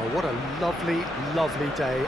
Oh, what a lovely, lovely day.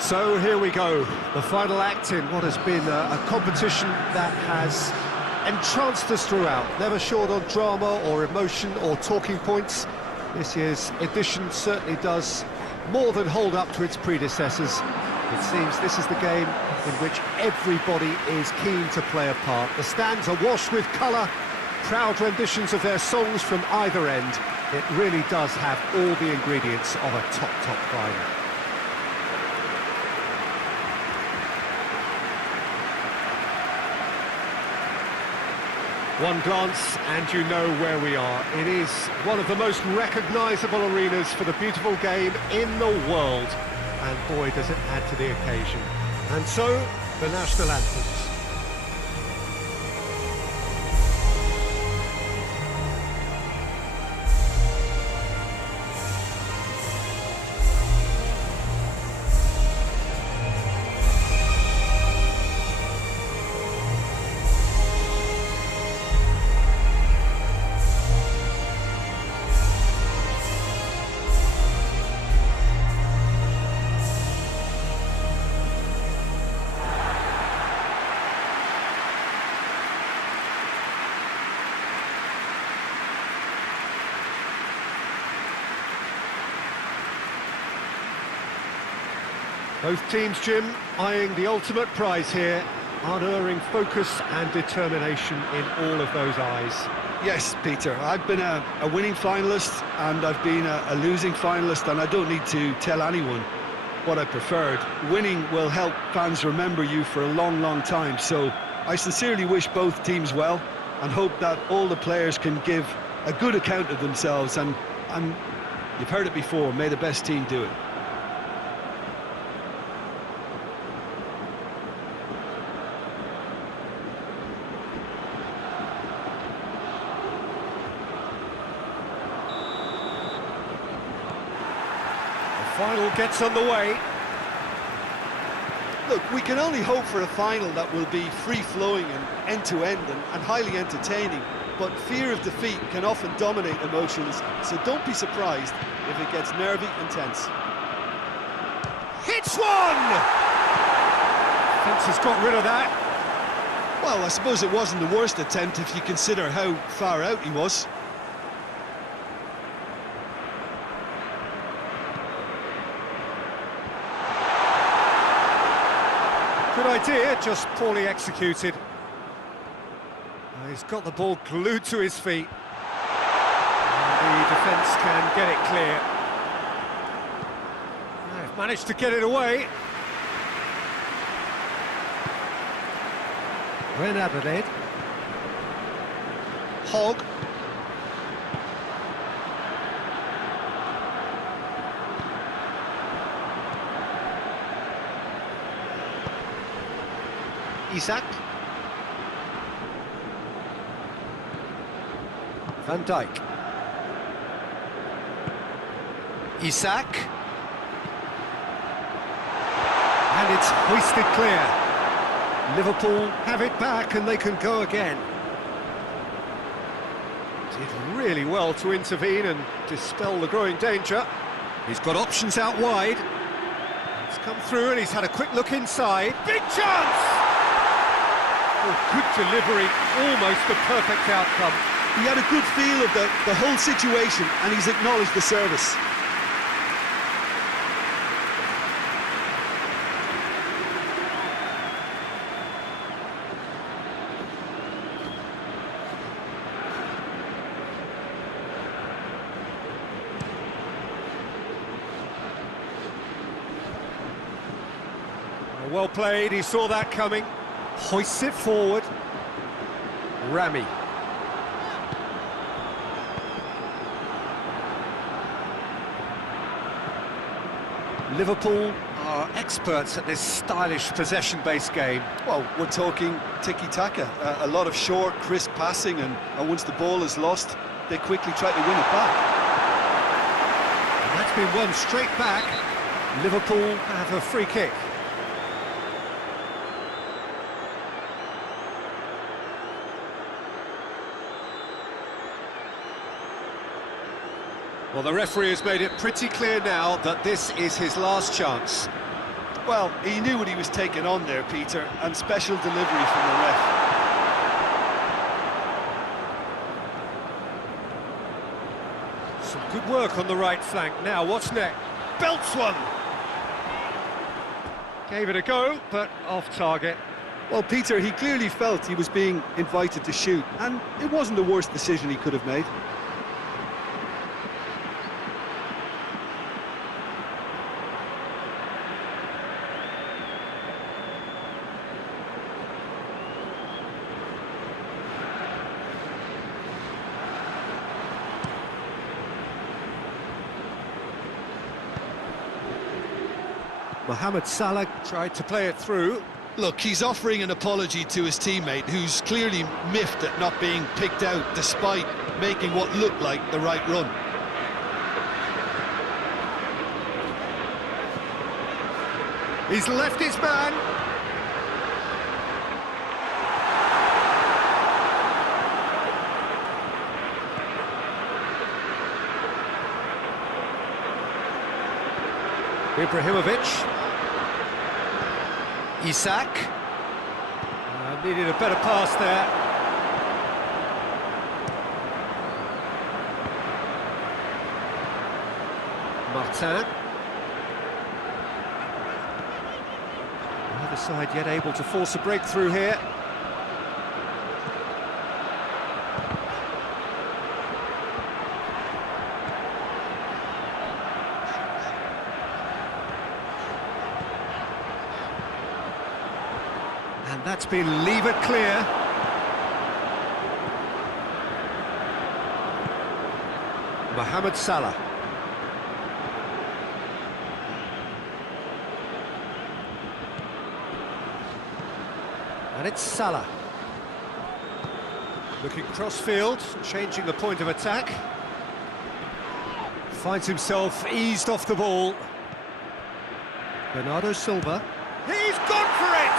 So here we go, the final act in what has been a competition that has entranced us throughout, never short on drama or emotion or talking points. This year's edition certainly does more than hold up to its predecessors. It seems this is the game in which everybody is keen to play a part. The stands are washed with colour, proud renditions of their songs from either end. It really does have all the ingredients of a top final. One glance and you know where we are. It is one of the most recognisable arenas for the beautiful game in the world. And boy, does it add to the occasion. And so, the national anthems. Both teams, Jim, eyeing the ultimate prize here, unerring focus and determination in all of those eyes. Yes, Peter, I've been a winning finalist and I've been a losing finalist, and I don't need to tell anyone what I preferred. Winning will help fans remember you for a long, long time, so I sincerely wish both teams well and hope that all the players can give a good account of themselves, and you've heard it before, may the best team do it. Final gets underway. Look, we can only hope for a final that will be free-flowing and end-to-end and highly entertaining, but fear of defeat can often dominate emotions, so don't be surprised if it gets nervy and tense. Hits one! chance, he's got rid of that. Well, I suppose it wasn't the worst attempt if you consider how far out he was. Good idea, just poorly executed. He's got the ball glued to his feet. And the defence can get it clear. They've managed to get it away. Ren Abeled. Hogg. Isak. Van Dijk. Isak. And it's hoisted clear. Liverpool have it back and they can go again. Did really well to intervene and dispel the growing danger. He's got options out wide. He's come through and he's had a quick look inside. Big chance! Oh, good delivery, almost the perfect outcome. He had a good feel of the whole situation and he's acknowledged the service. Well played, he saw that coming. Hoists it forward. Rami. Liverpool are experts at this stylish possession-based game. Well, we're talking tiki-taka, a lot of short, crisp passing, and once the ball is lost, they quickly try to win it back. And that's been won straight back. Liverpool have a free kick. Well, the referee has made it pretty clear now that this is his last chance. Well, he knew what he was taking on there, Peter, and special delivery from the ref. Some good work on the right flank. Now, what's next? Belts one! Gave it a go, but off target. Well, Peter, he clearly felt he was being invited to shoot, and it wasn't the worst decision he could have made. Mohamed Salah tried to play it through. Look, he's offering an apology to his teammate, who's clearly miffed at not being picked out despite making what looked like the right run. He's left his man. Ibrahimovic. Isak. Needed a better pass there. Martin. Neither side yet able to force a breakthrough here. And that's been levered clear. Mohamed Salah. And it's Salah. Looking cross-field, changing the point of attack. Finds himself eased off the ball. Bernardo Silva. He's gone for it!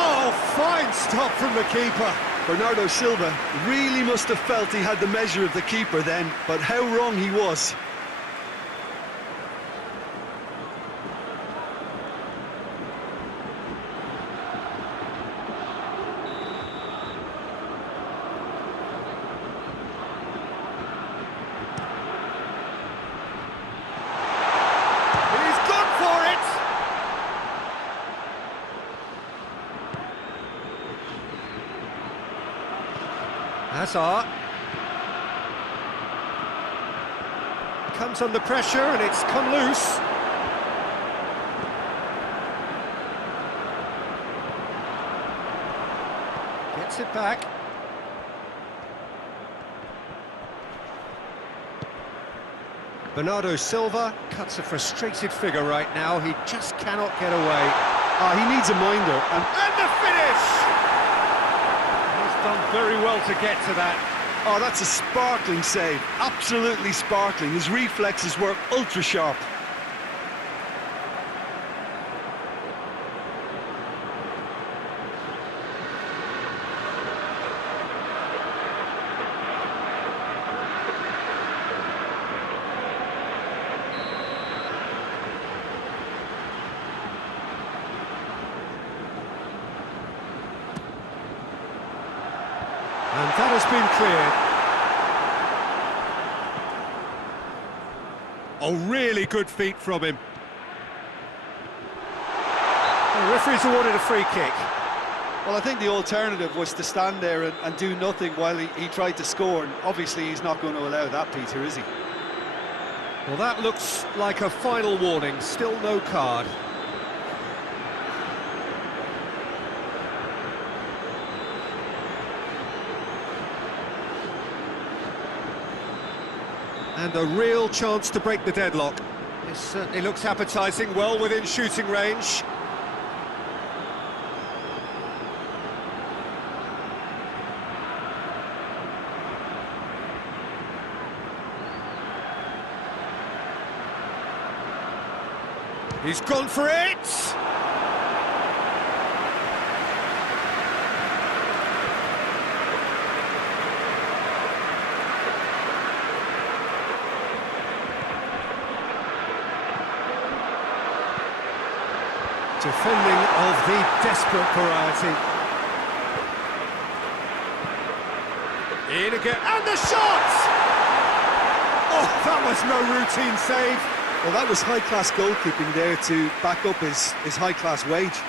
Oh, fine stop from the keeper. Bernardo Silva really must have felt he had the measure of the keeper then, but how wrong he was. Hazard. Comes under pressure and it's come loose. Gets it back. Bernardo Silva cuts a frustrated figure right now. He just cannot get away. He needs a minder. And the finish! He's done very well to get to that. Oh, that's a sparkling save. Absolutely sparkling. His reflexes were ultra sharp. And that has been cleared. Oh, really good feet from him. The referee's awarded a free kick. Well, I think the alternative was to stand there and do nothing while he tried to score, and obviously he's not going to allow that, Peter, is he? Well, that looks like a final warning. Still no card. And a real chance to break the deadlock. This certainly looks appetising, well within shooting range. He's gone for it! Defending of the desperate variety. In again, and the shot! Oh, that was no routine save. Well, that was high-class goalkeeping there to back up his high-class wage.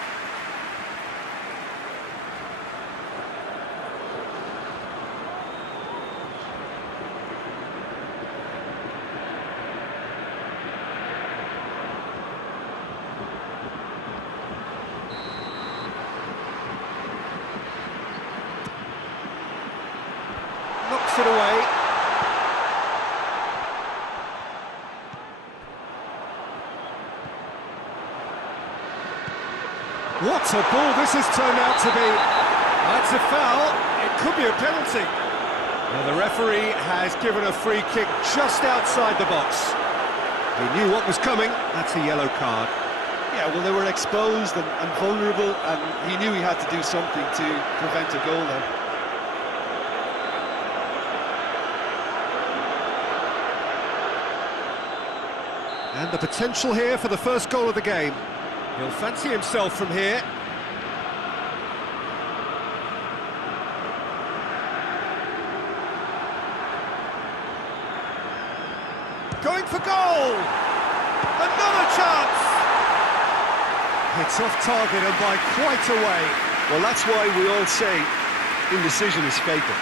Knocks it away. What a ball this has turned out to be. That's a foul. It could be a penalty. Now the referee has given a free kick just outside the box. He knew what was coming. That's a yellow card. Yeah, well, they were exposed and vulnerable, and he knew he had to do something to prevent a goal there. And the potential here for the first goal of the game. He'll fancy himself from here. Going for goal! Another chance! It's off target and by quite a way. Well, that's why we all say indecision is fatal.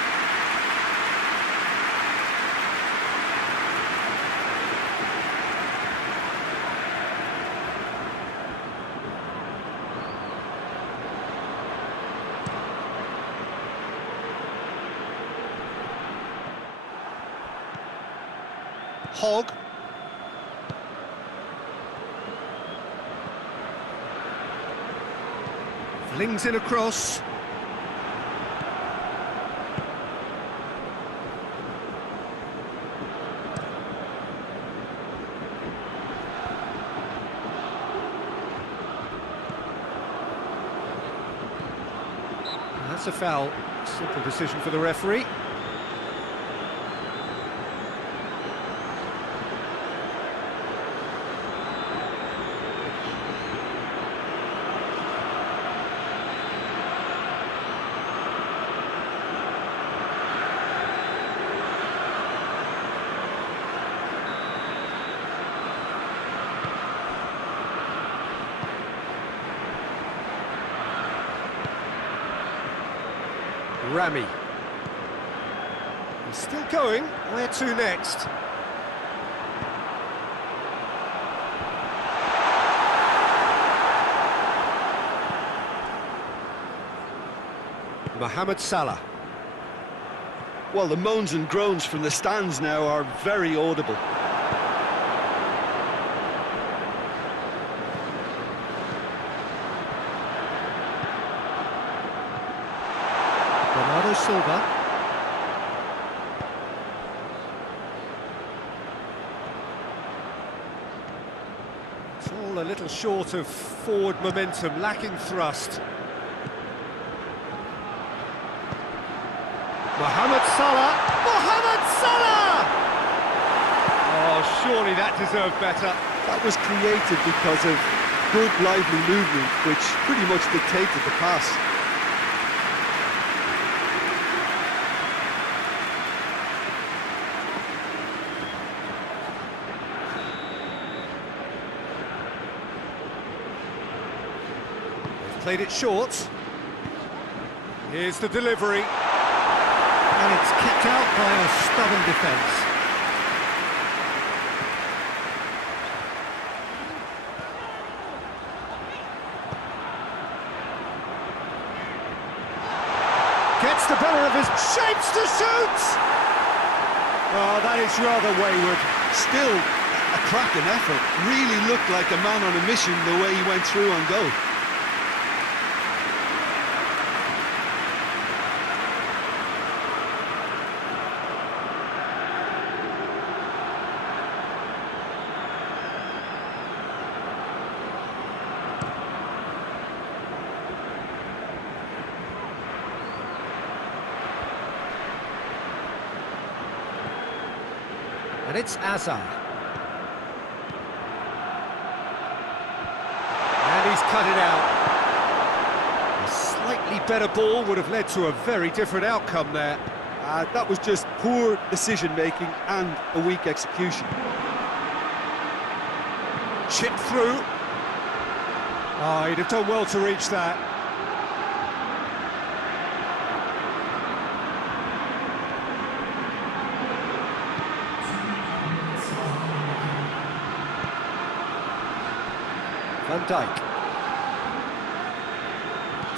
Hogg. Flings it across. That's a foul. Simple decision for the referee. Rami. Still going. Where to next? Mohamed Salah. Well, the moans and groans from the stands now are very audible. Bernardo Silva. It's all a little short of forward momentum, lacking thrust. Mohamed Salah! Mohamed Salah! Oh, surely that deserved better. That was created because of good, lively movement, which pretty much dictated the pass. They've played it short. Here's the delivery. And it's kicked out by a stubborn defence. Gets the better of his shapes to shoot! Oh, that is rather wayward. Still a cracking effort. Really looked like a man on a mission the way he went through on goal. And it's Azar. And he's cut it out. A slightly better ball would have led to a very different outcome there. That was just poor decision-making and a weak execution. Chip through. Oh, he'd have done well to reach that. Van Dijk.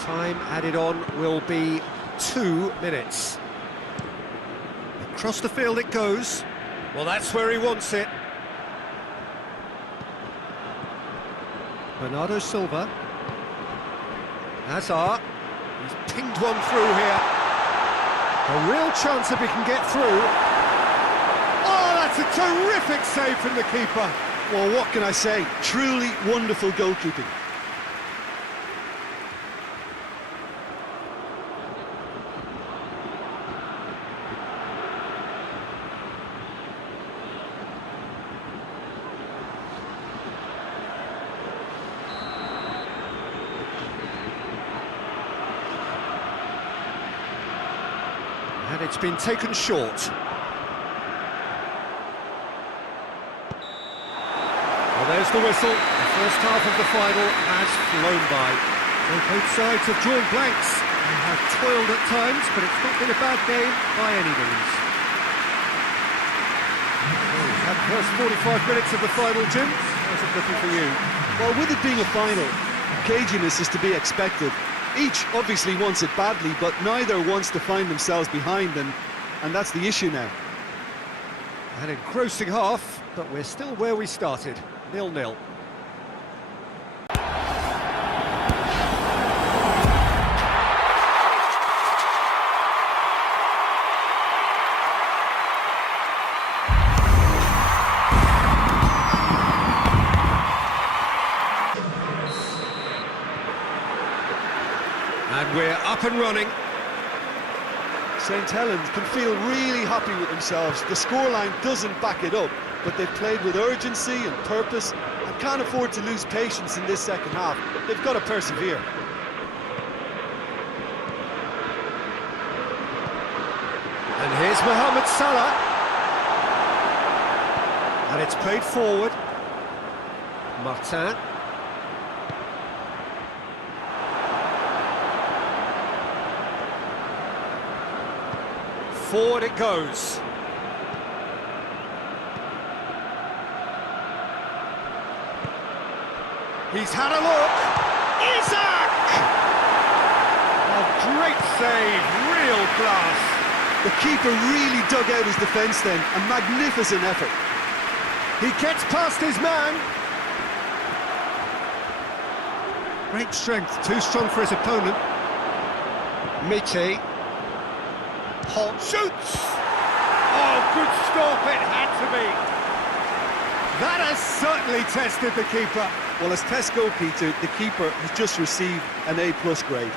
Time added on will be 2 minutes. Across the field it goes. Well, that's where he wants it. Bernardo Silva. Hazard. He's pinged one through here. A real chance if he can get through. Oh, that's a terrific save from the keeper. Well, what can I say? Truly wonderful goalkeeping. And it's been taken short. Well, there's the whistle. The first half of the final has flown by. Well, both sides have drawn blanks and have toiled at times, but it's not been a bad game by any means. Well, that first 45 minutes of the final, Jim. How's it looking for you? Well, with it being a final, caginess is to be expected. Each obviously wants it badly, but neither wants to find themselves behind, and that's the issue now. An engrossing half, but we're still where we started, 0-0. And we're up and running. St Helens can feel really happy with themselves. The scoreline doesn't back it up, but they've played with urgency and purpose and can't afford to lose patience in this second half. They've got to persevere. And here's Mohamed Salah. And it's played forward. Martin. Forward it goes. He's had a look. Isaac! Oh, great save, real class. The keeper really dug out his defence then, a magnificent effort. He gets past his man. Great strength, too strong for his opponent. Mitti. Hot shoots! Oh, good stop, it had to be. That has certainly tested the keeper. Well, as tests go, Peter, the keeper has just received an A+ grade.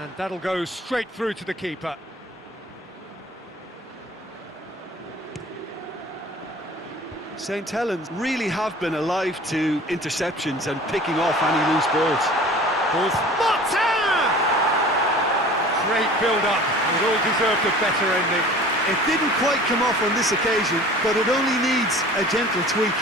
And that'll go straight through to the keeper. St Helens really have been alive to interceptions and picking off any loose balls. Martin! Great build-up. It all deserved a better ending. It didn't quite come off on this occasion, but it only needs a gentle tweak.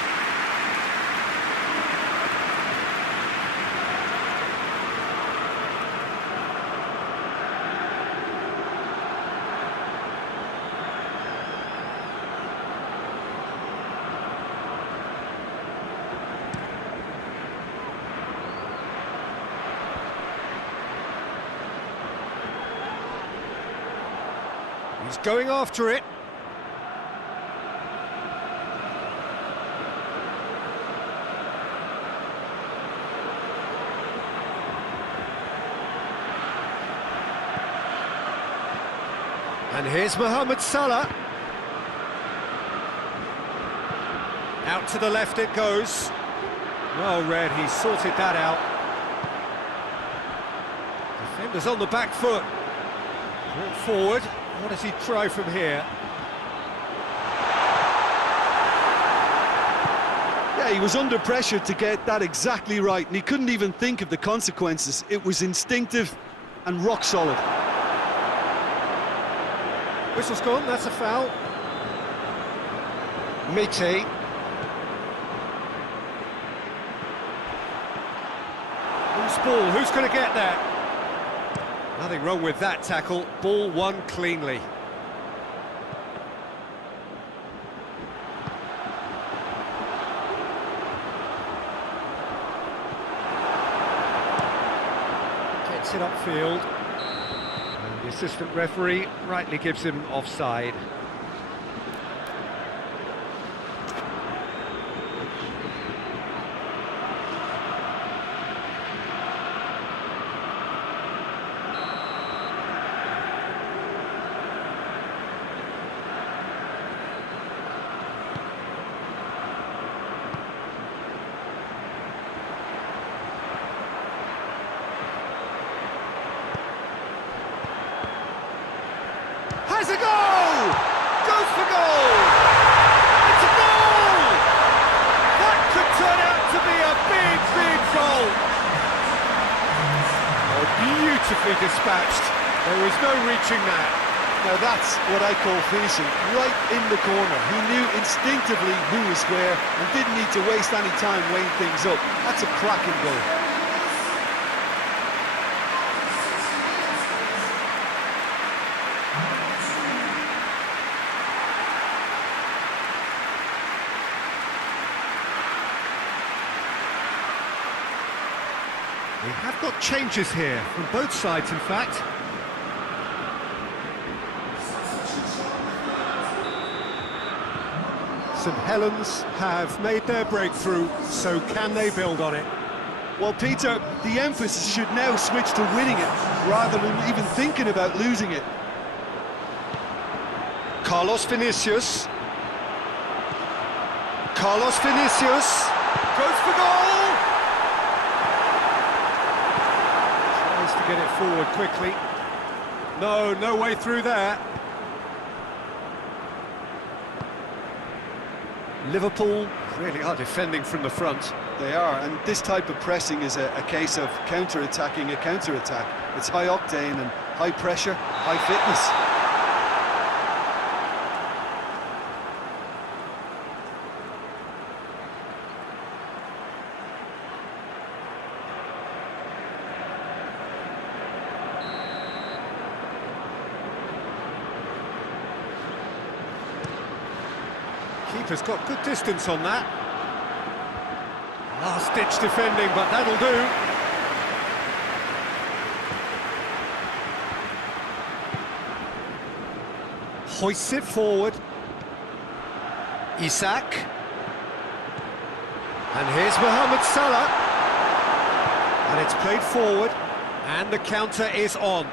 He's going after it. And here's Mohamed Salah. Out to the left it goes. Well read, he sorted that out. Defender's on the back foot. Brought forward. What does he try from here? Yeah, he was under pressure to get that exactly right, and he couldn't even think of the consequences. It was instinctive and rock solid. Whistle's gone, that's a foul. Mitti. Who's ball? Who's going to get that? Nothing wrong with that tackle. Ball won cleanly. Gets it upfield. And the assistant referee rightly gives him offside. Has a goal! Goes for goal! It's a goal! That could turn out to be a big, big goal! Oh, beautifully dispatched. There was no reaching that. Now that's what I call finishing, right in the corner. He knew instinctively who was where and didn't need to waste any time weighing things up. That's a cracking goal. We have got changes here, from both sides in fact. St Helens have made their breakthrough, so can they build on it? Well, Peter, the emphasis should now switch to winning it, rather than even thinking about losing it. Carlos Vinicius. Carlos Vinicius. Goes for goal! Tries to get it forward quickly. No way through there. Liverpool really are defending from the front. They are, and this type of pressing is a case of counter-attacking a counter-attack. It's high octane and high pressure, high fitness. Keeper's got good distance on that. Last-ditch defending, but that'll do. Hoists it forward. Isak. And here's Mohamed Salah. And it's played forward. And the counter is on.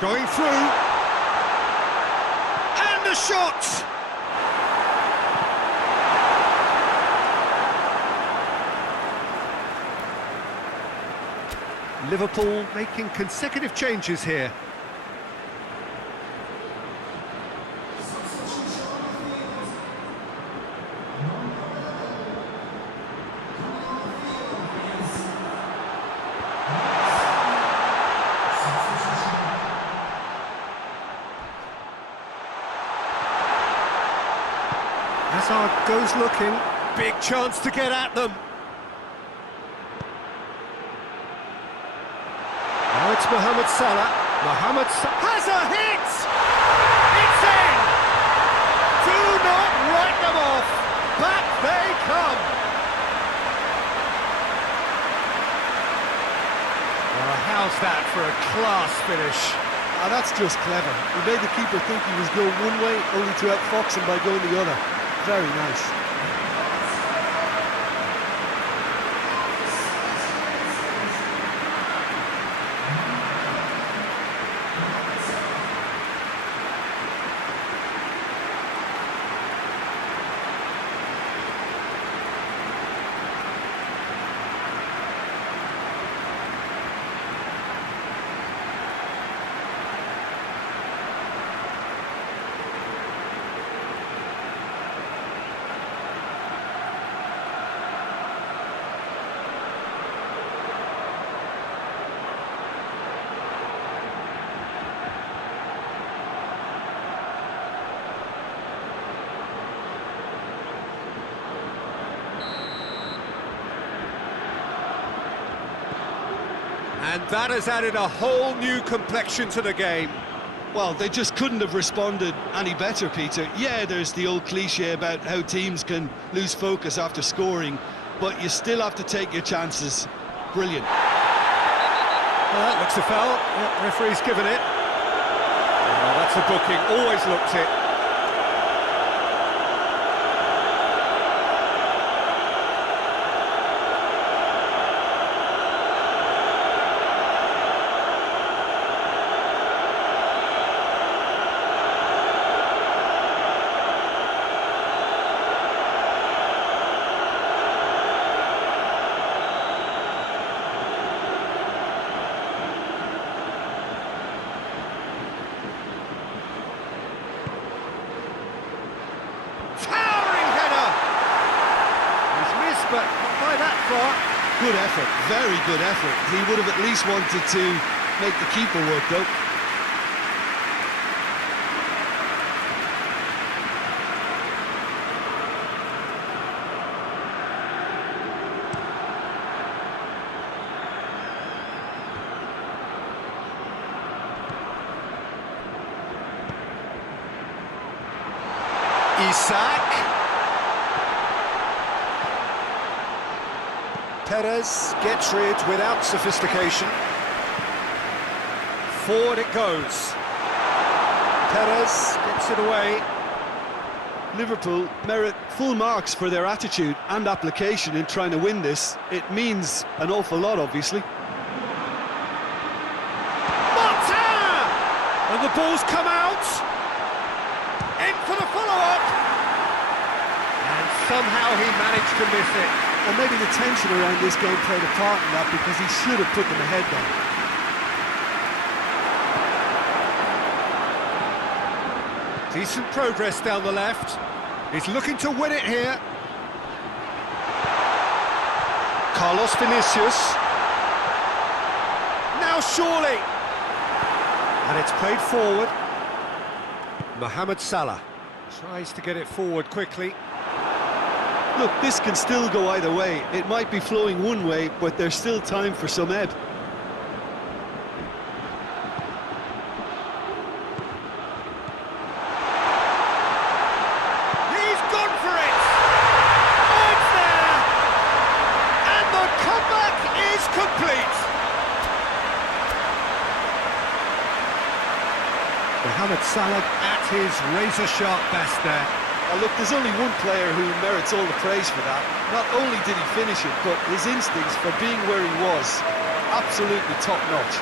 Going through. And the shot! Liverpool making consecutive changes here. Hazard goes looking, big chance to get at them. Now it's Mohamed Salah. Mohamed Salah has a hit! It's in! Do not write them off! Back they come! Well, how's that for a class finish? Ah, that's just clever. He made the keeper think he was going one way, only to outfox him by going the other. Very nice. And that has added a whole new complexion to the game. Well, they just couldn't have responded any better, Peter. Yeah, there's the old cliche about how teams can lose focus after scoring, but you still have to take your chances. Brilliant. Well, that looks a foul. Yeah, referee's given it. Oh, that's a booking, always looked it. But not by that far. Good effort, very good effort. He would have at least wanted to make the keeper work, though. Isak. Perez gets rid without sophistication. Forward it goes. Perez gets it away. Liverpool merit full marks for their attitude and application in trying to win this. It means an awful lot, obviously. Martin! And the ball's come out. In for the follow-up. And somehow he managed to miss it. And maybe the tension around this game played a part in that, because he should have put them ahead then. Decent progress down the left. He's looking to win it here. Carlos Vinicius. Now surely. And it's played forward. Mohamed Salah tries to get it forward quickly. Look, this can still go either way. It might be flowing one way, but there's still time for some ebb. He's gone for it! Oh, it's there! And the comeback is complete! Mohamed Salah at his razor-sharp best there. Look, there's only one player who merits all the praise for that. Not only did he finish it, but his instincts for being where he was, absolutely top-notch.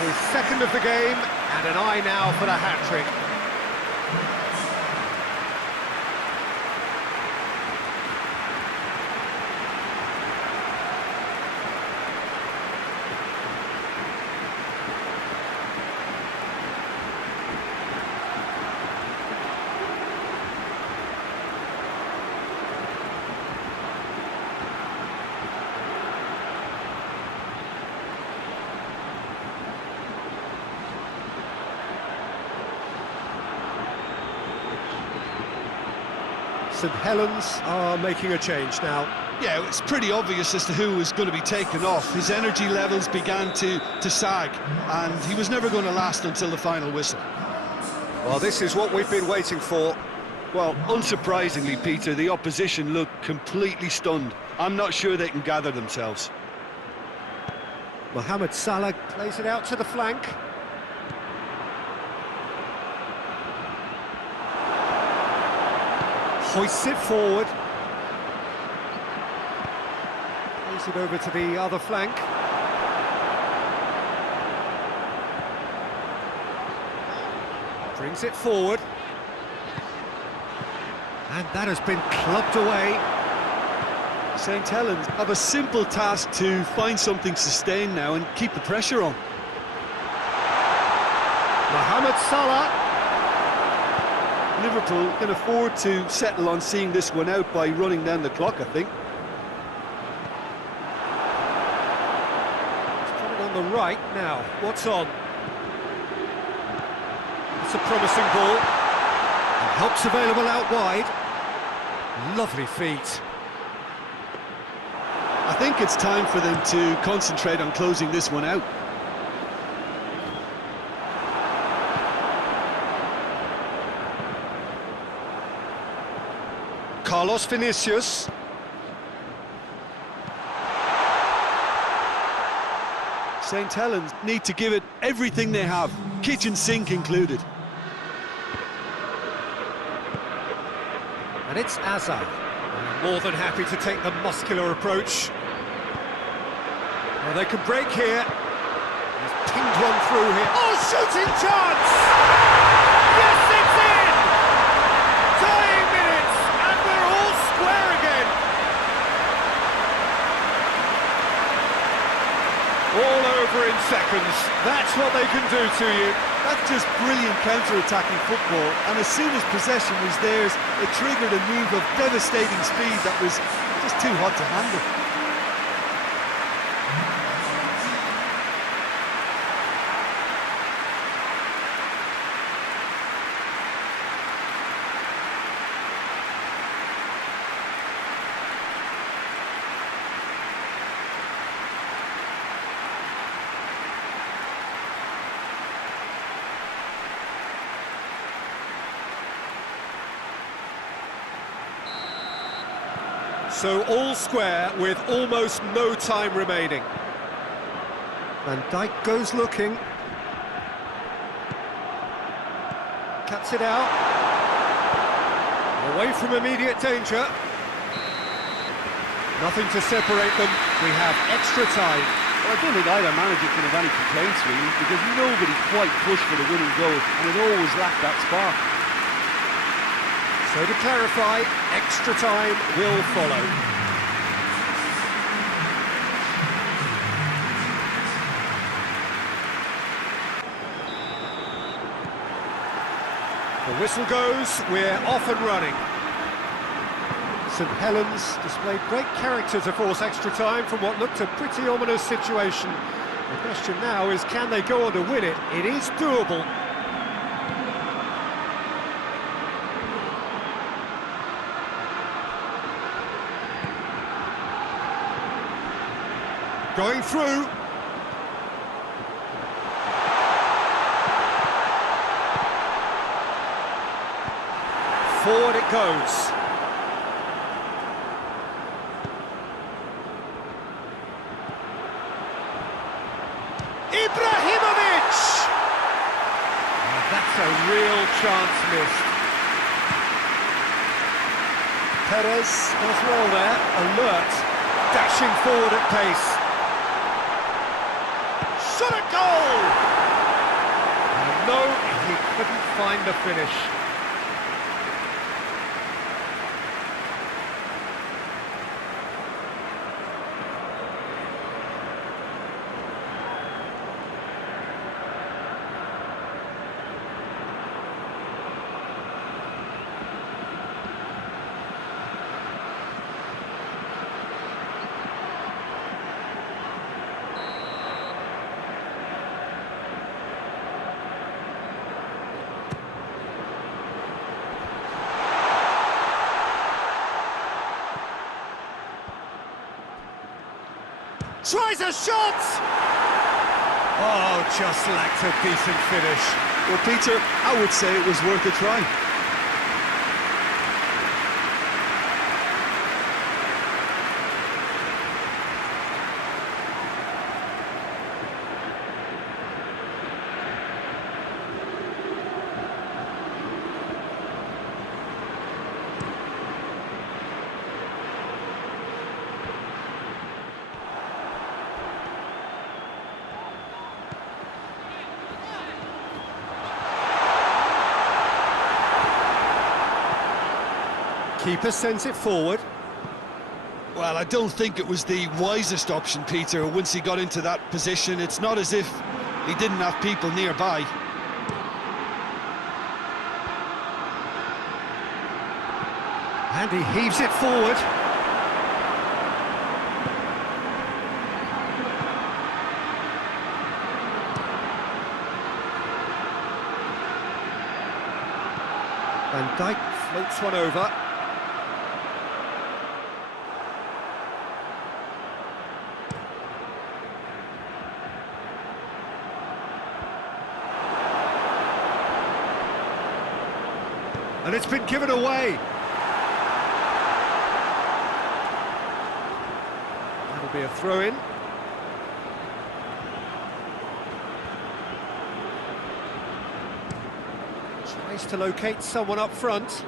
His second of the game, and an eye now for the hat-trick. St Helens are making a change now. Yeah, it's pretty obvious as to who was going to be taken off. His energy levels began to sag, and he was never going to last until the final whistle. Well, this is what we've been waiting for. Well, unsurprisingly, Peter, the opposition looked completely stunned. I'm not sure they can gather themselves. Mohamed Salah plays it out to the flank. Hoists it forward. Plays it over to the other flank. Brings it forward. And that has been clubbed away. St Helens have a simple task to find something sustained now and keep the pressure on. Mohamed Salah. Liverpool can afford to settle on seeing this one out by running down the clock, I think. He's coming on the right now. What's on? It's a promising ball. And help's available out wide. Lovely feet. I think it's time for them to concentrate on closing this one out. Carlos Vinicius. St Helens need to give it everything they have, kitchen sink included. And it's Azar. More than happy to take the muscular approach. Well, they can break here. He's pinged one through here. Oh, shooting chance! Yes, it's in! Dying minutes, and we're all square again. All over in seconds. That's what they can do to you. That's just brilliant counter-attacking football, and as soon as possession was theirs, it triggered a move of devastating speed that was just too hot to handle. So all square with almost no time remaining. Van Dijk goes looking. Cuts it out. Away from immediate danger. Nothing to separate them. We have extra time. Well, I don't think either manager can have any complaints, really, because nobody quite pushed for the winning goal, and it always lacked that spark. So to clarify, extra time will follow. The whistle goes, we're off and running. St Helens displayed great character to force extra time from what looked a pretty ominous situation. The question now is, can they go on to win it? It is doable. Going through. Forward it goes. Ibrahimovic! Oh, that's a real chance missed. Perez does well there, alert, dashing forward at pace. Shot at goal! And no, he couldn't find the finish. Tries a shot! Oh, just lacked a decent finish. Well, Peter, I would say it was worth a try. Keeper sends it forward. Well, I don't think it was the wisest option, Peter, once he got into that position. It's not as if he didn't have people nearby. And he heaves it forward. Van Dijk floats one over. And it's been given away. That'll be a throw-in. Tries to locate someone up front.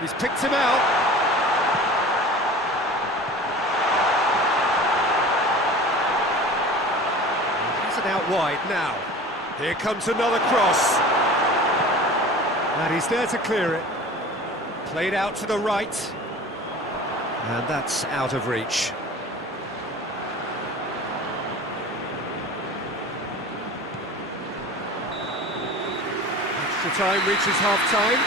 He's picked him out. Out wide now. Here comes another cross. And he's there to clear it. Played out to the right. And that's out of reach. Extra time reaches half-time.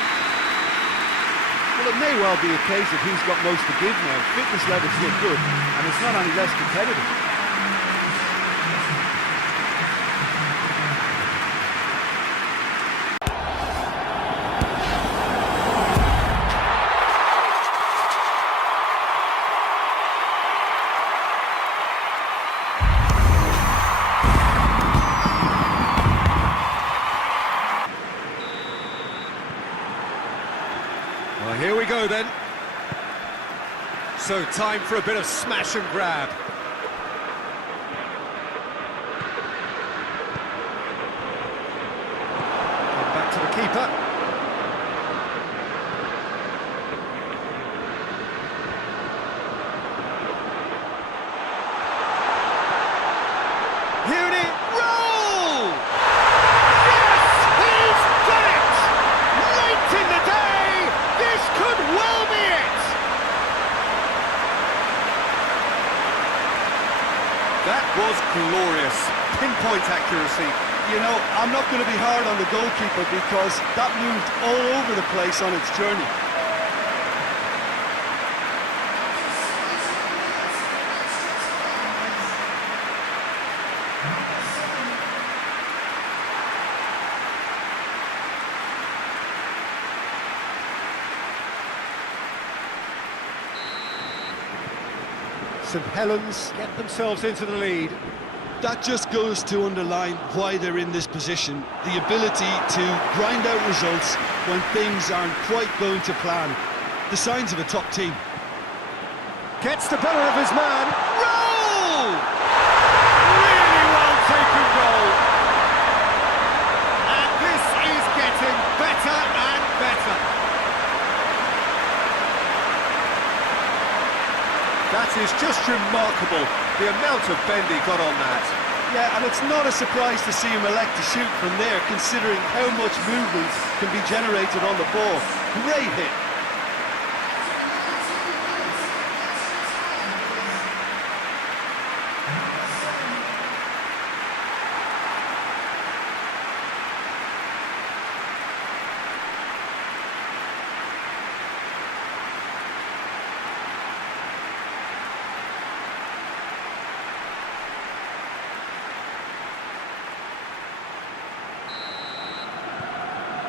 Well, it may well be a case of who's got most to give now. Fitness levels look good, and it's not any less competitive. Well, here we go then. So time for a bit of smash and grab. And back to the keeper. Here it is. Roll! Yes! He's done it! Late in the day! This could well be it! That was glorious. Pinpoint accuracy. You know, I'm not going to be hard on the goalkeeper because that moved all over the place on its journey. St Helens get themselves into the lead. That just goes to underline why they're in this position. The ability to grind out results when things aren't quite going to plan. The signs of a top team. Gets the better of his man. Goal! Really well taken goal. And this is getting better and better. That is just remarkable, the amount of bend he got on that. Yeah, and it's not a surprise to see him elect to shoot from there, considering how much movement can be generated on the ball. Great hit.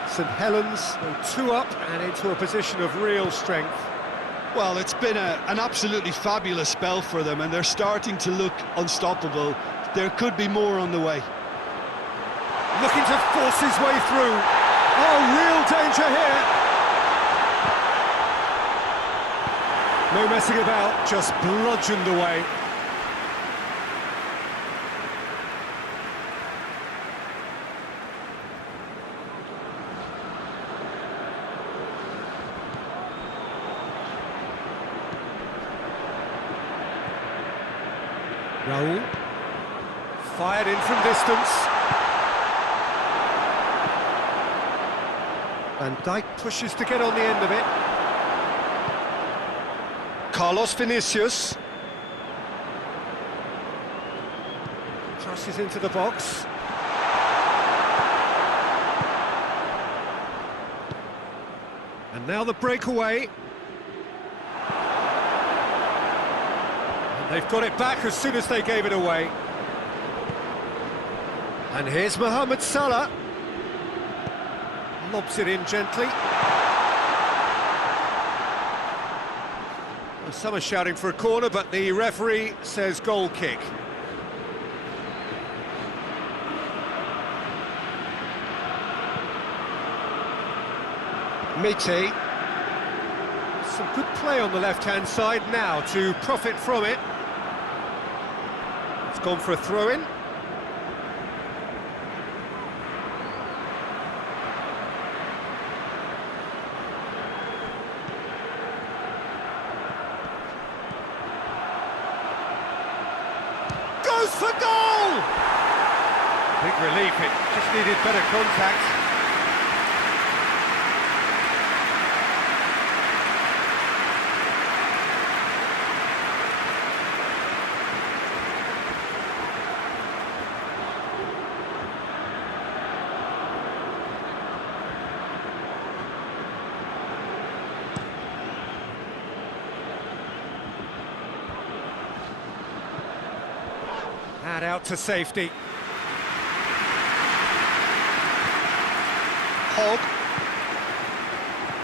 St Helens go 2 up and into a position of real strength. Well, it's been an absolutely fabulous spell for them, and they're starting to look unstoppable. There could be more on the way. Looking to force his way through. Oh, real danger here. No messing about, just bludgeoned away. Raul, fired in from distance. Van Dijk pushes to get on the end of it. Carlos Vinicius. Crosses into the box. And now the breakaway. They've got it back as soon as they gave it away. And here's Mohamed Salah. Lobs it in gently. Well, some are shouting for a corner, but the referee says goal kick. Mete. Some good play on the left-hand side now to profit from it. It's gone for a throw-in. Goes for goal! Big relief, it just needed better contact. And out to safety. Hogg.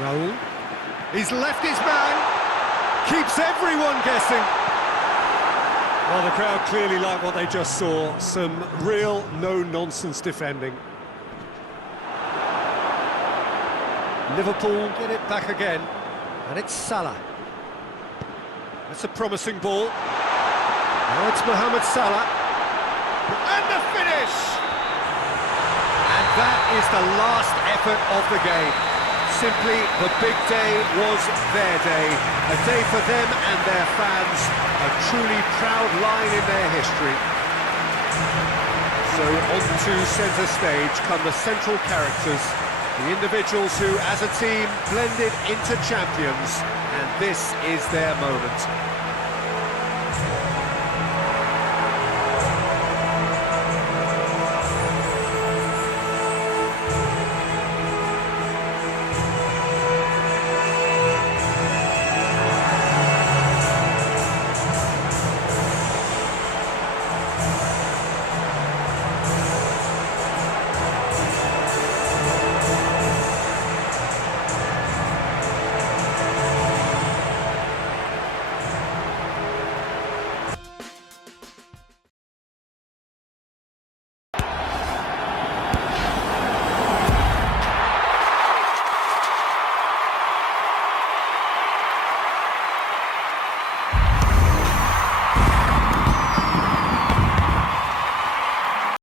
Raul. He's left his man. Keeps everyone guessing. Well, the crowd clearly like what they just saw. Some real no-nonsense defending. Liverpool get it back again. And it's Salah. That's a promising ball. Now it's Mohamed Salah. And the finish! And that is the last effort of the game. Simply, the big day was their day. A day for them and their fans. A truly proud line in their history. So on to centre stage come the central characters. The individuals who, as a team, blended into champions. And this is their moment.